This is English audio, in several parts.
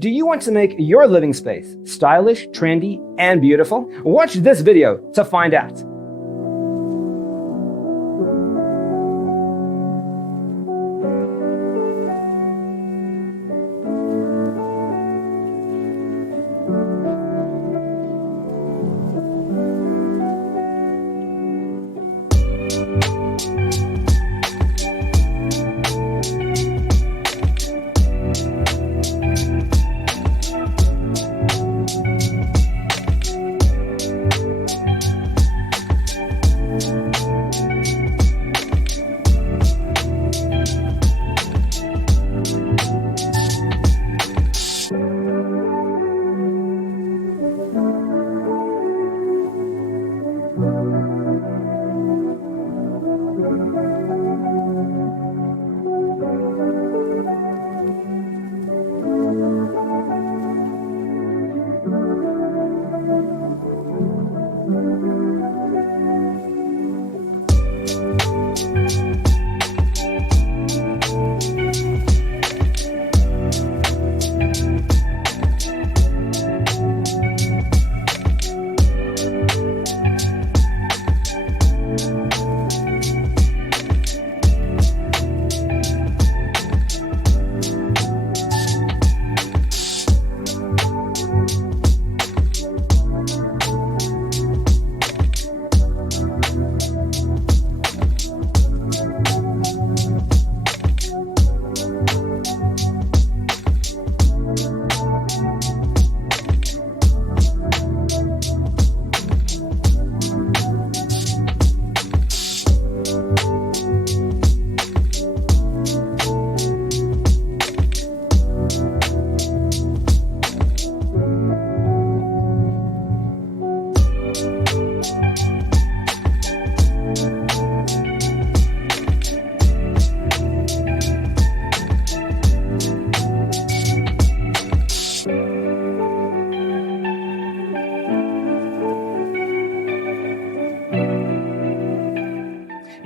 Do you want to make your living space stylish, trendy, and beautiful? Watch this video to find out.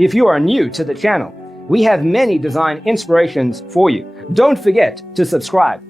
If you are new to the channel, we have many design inspirations for you. Don't forget to subscribe.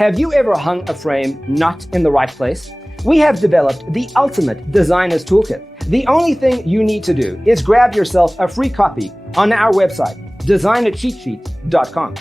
Have you ever hung a frame not in the right place? We have developed the ultimate designer's toolkit. The only thing you need to do is grab yourself a free copy on our website, designercheatsheet.com.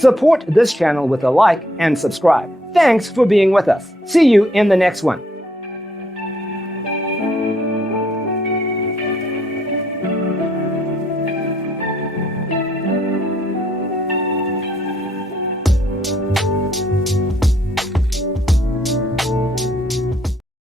Support this channel with a like and subscribe. Thanks for being with us. See you in the next one.